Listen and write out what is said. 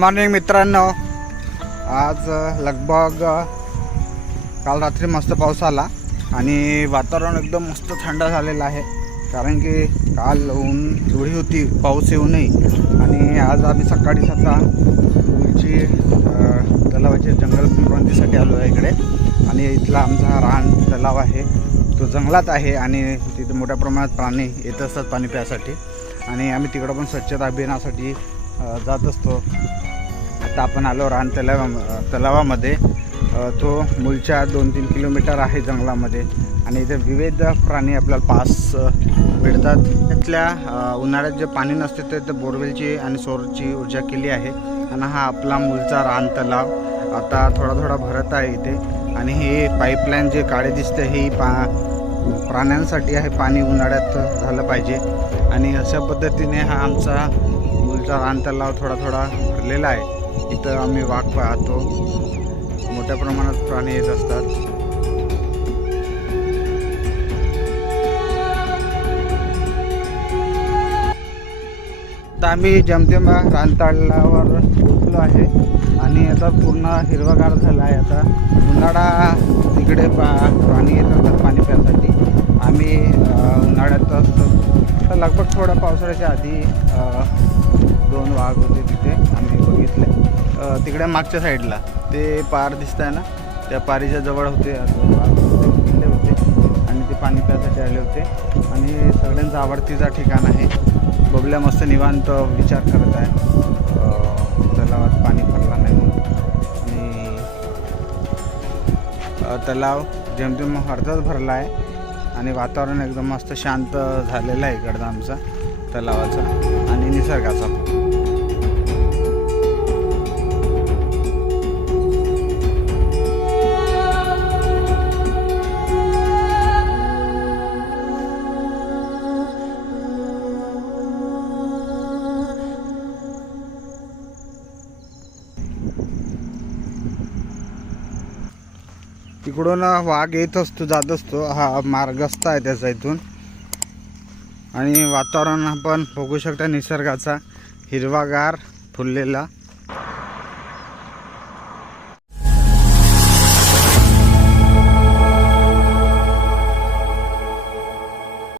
Morning मित्रांनो. आज लगभग काल रात्री मस्त पाऊस आला आणि वातावरण एकदम मस्त थंड झालेलं आहे. कारण की काल ऊन एवढी होती पाऊस येऊनही आणि आज आम्ही सकाळी आता पुढची तलावाचे जंगल विश्रांतीसाठी आलो आहे इकडे. आणि इथला आमचा रान तलाव आहे. तो जंगलात आहे आणि तिथे मोठ्या प्रमाणात प्राणी येत असतात पाणी प्यायसाठी आणि आम्ही तिकडं पण स्वच्छता अभियानासाठी जात असतो. आता आपण आलो रान तलावा तलावामध्ये. तो मूळच्या दोन तीन किलोमीटर आहे जंगलामध्ये. आणि इथे विविध प्राणी आपल्याला पास मिळतात. त्यातल्या उन्हाळ्यात जे पाणी नसते ते ते बोरवेलची आणि सौरची ऊर्जा केली आहे. आणि हा आपला मूलचा रान तलाव. आता थोडा थोडा भरत आहे इथे. आणि हे पाईपलाईन जे काळे दिसते ही पा प्राण्यांसाठी आहे. पाणी उन्हाळ्यात झालं पाहिजे. आणि अशा पद्धतीने हा आमचा मूलचा रान तलाव थोडा थोडा भरलेला आहे. इथं आम्ही वाघ पाहतो. मोठ्या प्रमाणात प्राणी येत असतात. आता आम्ही जमतेम रानतळावर पोचलो आहे. आणि आता पूर्ण हिरवागार झाला आहे. आता उन्हाळा तिकडे पा प्राणी येत असतात पाणी थोडा पावसाळ्याच्या आधी दोन वाघ होते तिथे आम्ही बघितले. तिकडे मागच्या साईडला ते पार दिसत आहे ना त्या पारीच्या जवळ होते दोन वाघ गेले होते आणि ते पाणी प्यासाठी आले होते. आणि सगळ्यांचं आवडतीचा ठिकाण आहे. बबल्या मस्त निवांत विचार करत आहे. तलावात पाणी भरला नाही आणि तलाव जेमतेम अर्धाच भरला आहे. आणि वातावरण एकदम मस्त शांत झालेलं आहे इकडचं आमचा तलावाचा आणि निसर्गाचा. तिकडून वाघ येत असतो जात असतो. हा मार्गस्त आहे त्याचा इथून. आणि वातावरण आपण बघू शकता निसर्गाचा हिरवागार फुललेला.